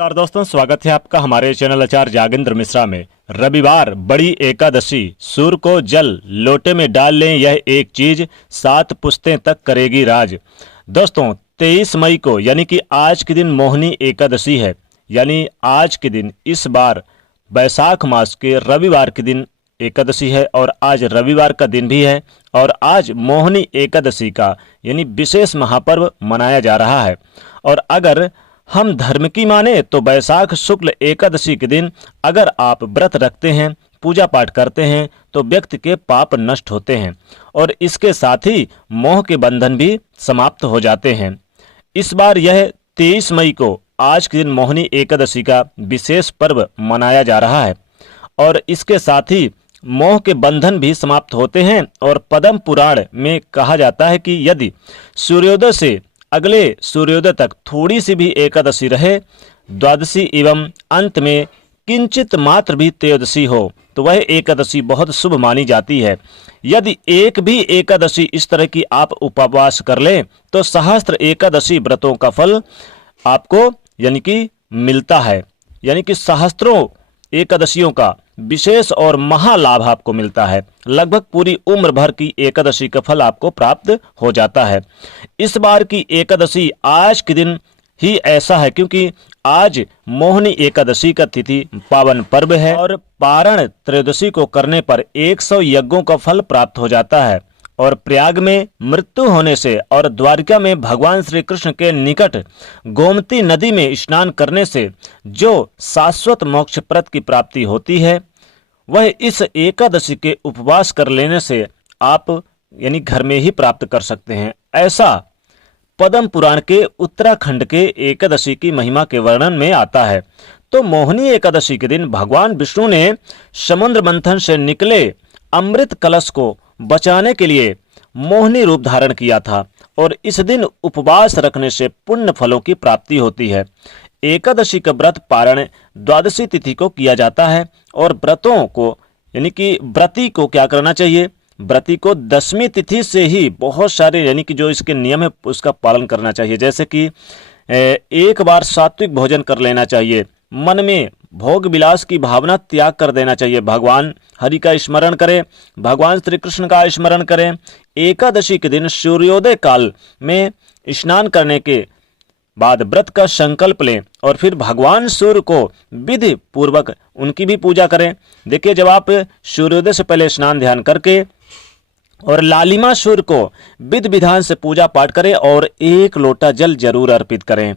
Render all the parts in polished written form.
नमस्कार दोस्तों, स्वागत है आपका हमारे चैनल आचार्य जागेंद्र मिश्रा में। रविवार बड़ी एकादशी, सूर्य को जल लोटे में डाल लें, यह एक चीज 7 पुश्तें तक करेगी राज। दोस्तों 23 मई को यानी कि आज के दिन मोहिनी एकादशी है। यानी आज के दिन इस बार बैसाख मास के रविवार के दिन एकादशी है और आज रविवार का दिन भी है और आज मोहिनी एकादशी का यानी विशेष महापर्व मनाया जा रहा है। और अगर हम धर्म की माने तो बैसाख शुक्ल एकादशी के दिन अगर आप व्रत रखते हैं, पूजा पाठ करते हैं तो व्यक्ति के पाप नष्ट होते हैं और इसके साथ ही मोह के बंधन भी समाप्त हो जाते हैं। इस बार यह 23 मई को आज के दिन मोहिनी एकादशी का विशेष पर्व मनाया जा रहा है और इसके साथ ही मोह के बंधन भी समाप्त होते हैं। और पद्म पुराण में कहा जाता है कि यदि सूर्योदय से अगले सूर्योदय तक थोड़ी सी भी एकादशी रहे, द्वादशी एवं अंत में किंचित मात्र भी त्रयोदशी हो तो वह एकादशी बहुत शुभ मानी जाती है। यदि एक भी एकादशी इस तरह की आप उपवास कर लें तो सहस्त्र एकादशी व्रतों का फल आपको यानी कि मिलता है। यानी कि सहस्त्रों एकादशियों का विशेष और महालाभ आपको मिलता है। लगभग पूरी उम्र भर की एकादशी का फल आपको प्राप्त हो जाता है। इस बार की एकादशी आज के दिन ही ऐसा है क्योंकि आज मोहिनी एकादशी का तिथि पावन पर्व है और पारण त्रयोदशी को करने पर 100 यज्ञों का फल प्राप्त हो जाता है। और प्रयाग में मृत्यु होने से और द्वारिका में भगवान श्री कृष्ण के निकट गोमती नदी में स्नान करने से जो शाश्वत मोक्षप्रद की प्राप्ति होती है वह इस एकादशी के उपवास कर लेने से आप यानी घर में ही प्राप्त कर सकते हैं। ऐसा पद्म पुराण के उत्तराखंड के एकादशी की महिमा के वर्णन में आता है। तो मोहिनी एकादशी के दिन भगवान विष्णु ने समुद्र मंथन से निकले अमृत कलश को बचाने के लिए मोहिनी रूप धारण किया था और इस दिन उपवास रखने से पुण्य फलों की प्राप्ति होती है। एकादशी का व्रत पारण द्वादशी तिथि को किया जाता है और व्रतों को यानी कि व्रती को क्या करना चाहिए, व्रती को 10वीं तिथि से ही बहुत सारे यानी कि जो इसके नियम है उसका पालन करना चाहिए। जैसे कि एक बार सात्विक भोजन कर लेना चाहिए, मन में भोग विलास की भावना त्याग कर देना चाहिए, भगवान हरि का स्मरण करें, भगवान श्री कृष्ण का स्मरण करें। एकादशी के दिन सूर्योदय काल में स्नान करने के बाद व्रत का संकल्प लें और फिर भगवान सूर्य को विधि पूर्वक उनकी भी पूजा करें। देखिए, जब आप सूर्योदय से पहले स्नान ध्यान करके और लालिमा सूर्य को विधि विधान से पूजा पाठ करें और 1 लोटा जल जरूर अर्पित करें।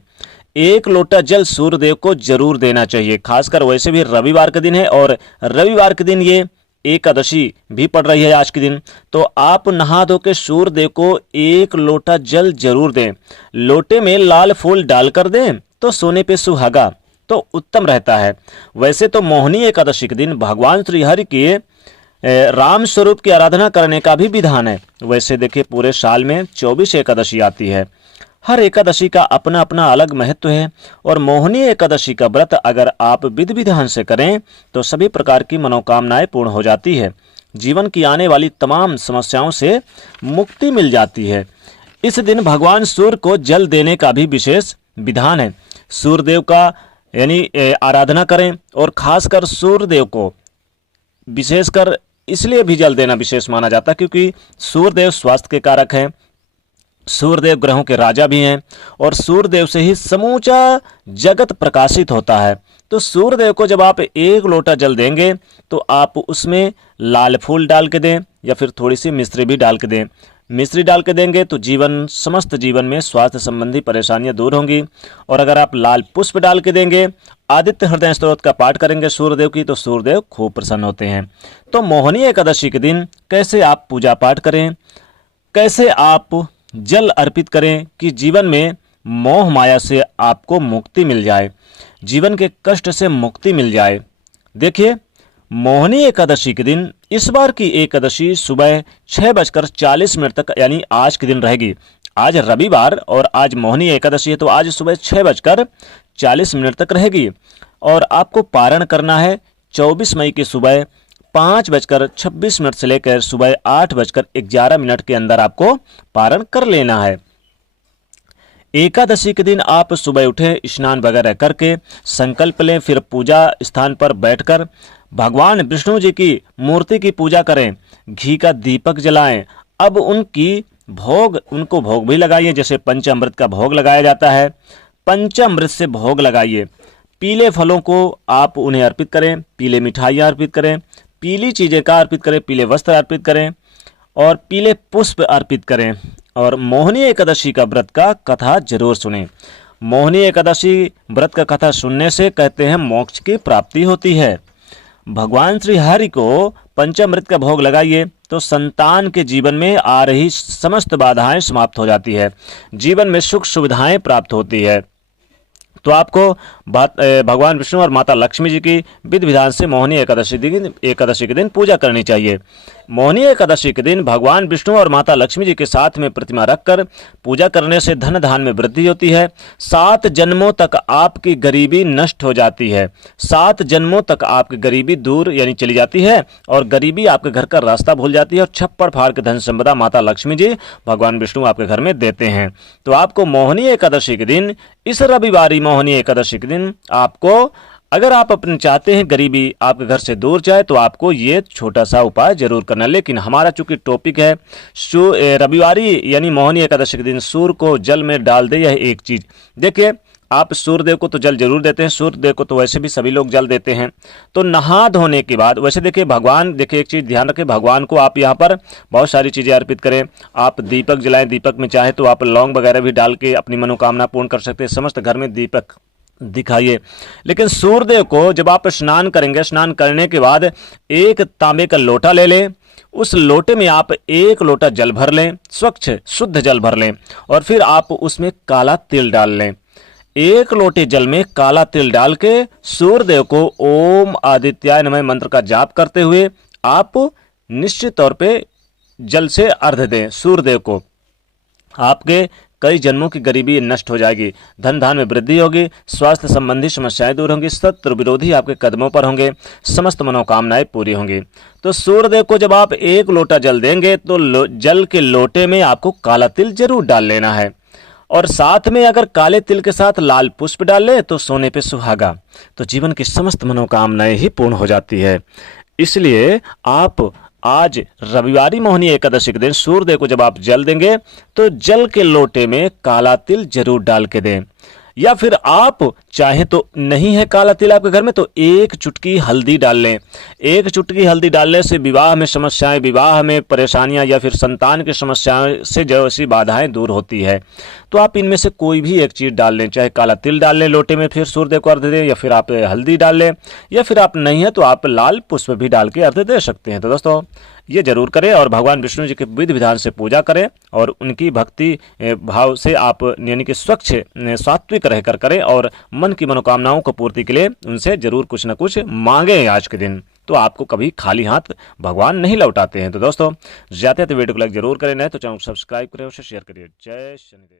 1 लोटा जल सूर्यदेव को जरूर देना चाहिए। खासकर वैसे भी रविवार का दिन है और रविवार के दिन ये एकादशी भी पड़ रही है आज के दिन, तो आप नहा धो के सूर्यदेव को 1 लोटा जल जरूर दें। लोटे में लाल फूल डालकर दें तो सोने पे सुहागा तो उत्तम रहता है। वैसे तो मोहिनी एकादशी के दिन भगवान श्री हरि के राम स्वरूप की आराधना करने का भी विधान है। वैसे देखिए, पूरे साल में 24 एकादशी आती है। हर एकादशी का अपना अपना अलग महत्व है और मोहिनी एकादशी का व्रत अगर आप विधि विधान से करें तो सभी प्रकार की मनोकामनाएं पूर्ण हो जाती है। जीवन की आने वाली तमाम समस्याओं से मुक्ति मिल जाती है। इस दिन भगवान सूर्य को जल देने का भी विशेष विधान है। सूर्यदेव का यानी आराधना करें और खासकर सूर्यदेव को विशेषकर इसलिए भी जल देना विशेष माना जाता है क्योंकि सूर्यदेव स्वास्थ्य के कारक हैं, सूर्यदेव ग्रहों के राजा भी हैं और सूर्यदेव से ही समूचा जगत प्रकाशित होता है। तो सूर्यदेव को जब आप 1 लोटा जल देंगे तो आप उसमें लाल फूल डाल के दें या फिर थोड़ी सी मिश्री भी डाल के दें। मिश्री डाल के देंगे तो समस्त जीवन में स्वास्थ्य संबंधी परेशानियां दूर होंगी। और अगर आप लाल पुष्प डाल के देंगे, आदित्य हृदय स्तोत्र का पाठ करेंगे सूर्यदेव की, तो सूर्यदेव खूब प्रसन्न होते हैं। तो मोहिनी एकादशी के दिन कैसे आप पूजा पाठ करें, कैसे आप जल अर्पित करें कि जीवन में मोह माया से आपको मुक्ति मिल जाए, जीवन के कष्ट से मुक्ति मिल जाए। देखिए, मोहिनी एकादशी के दिन इस बार की एकादशी सुबह 6:40 तक यानी आज के दिन रहेगी। आज रविवार और आज मोहिनी एकादशी है तो आज सुबह 6:40 तक रहेगी और आपको पारण करना है 24 मई की सुबह 5:26 से लेकर सुबह 8:11 के अंदर आपको पारण कर लेना है। एकादशी के दिन आप सुबह उठें, स्नान वगैरह करके संकल्प लें, फिर पूजा स्थान पर बैठकर भगवान विष्णु जी की मूर्ति की पूजा करें, घी का दीपक जलाएं। अब उनको भोग भी लगाइए, जैसे पंचामृत का भोग लगाया जाता है, पंचामृत से भोग लगाइए। पीले फलों को आप उन्हें अर्पित करें, पीले मिठाइयाँ अर्पित करें, पीली चीज़ें का अर्पित करें, पीले वस्त्र अर्पित करें और पीले पुष्प अर्पित करें। और मोहिनी एकादशी का व्रत का कथा जरूर सुनें। मोहिनी एकादशी व्रत का कथा सुनने से कहते हैं मोक्ष की प्राप्ति होती है। भगवान श्री हरि को पंचामृत का भोग लगाइए तो संतान के जीवन में आ रही समस्त बाधाएं समाप्त हो जाती है, जीवन में सुख सुविधाएं प्राप्त होती है। तो आपको भगवान विष्णु और माता लक्ष्मी जी की विधि विधान से मोहिनी एकादशी के दिन पूजा करनी चाहिए। मोहिनी एकादशी के दिन भगवान विष्णु और माता लक्ष्मी जी के साथ में प्रतिमा रखकर पूजा करने से धन धान में वृद्धि होती है। 7 जन्मों तक आपकी गरीबी नष्ट हो जाती है, 7 जन्मों तक आपकी गरीबी दूर यानी चली जाती है और गरीबी आपके घर का रास्ता भूल जाती है और छप्पड़ फाड़ के धन संपदा माता लक्ष्मी जी भगवान विष्णु आपके घर में देते हैं। तो आपको मोहिनी एकादशी के दिन, इस रविवारी मोहिनी एकादशी के दिन आपको, अगर आप अपने चाहते हैं गरीबी आपके घर से दूर जाए, तो आपको ये छोटा सा उपाय जरूर करना। लेकिन हमारा चूंकि टॉपिक है रविवारी यानी मोहिनी एकादशी के दिन सूर्य को जल में डाल दे, यह एक चीज। देखिए, आप सूर्यदेव को तो जल जरूर देते हैं, सूर्यदेव को तो वैसे भी सभी लोग जल देते हैं। तो नहा धोने के बाद वैसे देखिए एक चीज़ ध्यान रखें, भगवान को आप यहाँ पर बहुत सारी चीज़ें अर्पित करें। आप दीपक जलाएं, दीपक में चाहे तो आप लौंग वगैरह भी डाल के अपनी मनोकामना पूर्ण कर सकते हैं। समस्त घर में दीपक दिखाइए। लेकिन सूर्यदेव को जब आप स्नान करेंगे, स्नान करने के बाद एक तांबे का लोटा ले लें, उस लोटे में आप 1 लोटा जल भर लें, स्वच्छ शुद्ध जल भर लें और फिर आप उसमें काला तिल डाल लें। 1 लोटे जल में काला तिल डाल के सूर्यदेव को ओम आदित्याय नमः मंत्र का जाप करते हुए आप निश्चित तौर पे जल से अर्घ्य दें सूर्यदेव को। आपके कई जन्मों की गरीबी नष्ट हो जाएगी, धन धान में वृद्धि होगी, स्वास्थ्य संबंधी समस्याएं दूर होंगी, शत्रु विरोधी आपके कदमों पर होंगे, समस्त मनोकामनाएं पूरी होंगी। तो सूर्यदेव को जब आप 1 लोटा जल देंगे तो जल के लोटे में आपको काला तिल जरूर डाल लेना है और साथ में अगर काले तिल के साथ लाल पुष्प डाल ले तो सोने पे सुहागा, तो जीवन की समस्त मनोकामनाएं ही पूर्ण हो जाती है। इसलिए आप आज रविवारी मोहिनी एकादशी के दिन सूर्यदेव को जब आप जल देंगे तो जल के लोटे में काला तिल जरूर डाल के दें। या फिर आप चाहे तो नहीं है काला तिल आपके घर में तो 1 चुटकी हल्दी डाल लें। 1 चुटकी हल्दी डालने से विवाह में समस्याएं, विवाह में परेशानियां या फिर संतान की समस्याएं से जैसी बाधाएं दूर होती है। तो आप इनमें से कोई भी एक चीज़ डाल लें, चाहे काला तिल डाल लें लोटे में फिर सूर्यदेव को अर्घ्य दें, या फिर आप हल्दी डाल लें, या फिर आप नहीं है तो आप लाल पुष्प भी डाल के अर्घ्य दे सकते हैं। तो दोस्तों ये जरूर करें और भगवान विष्णु जी के विधि विधान से पूजा करें और उनकी भक्ति भाव से आप यानी कि स्वच्छ सात्विक रहकर करें और मन की मनोकामनाओं को पूर्ति के लिए उनसे जरूर कुछ न कुछ मांगें आज के दिन। तो आपको कभी खाली हाथ भगवान नहीं लौटाते हैं। तो दोस्तों जाते हैं तो वीडियो को लाइक जरूर करें, नहीं तो चैनल को सब्सक्राइब करें और शेयर करिए। जय शनिदेव।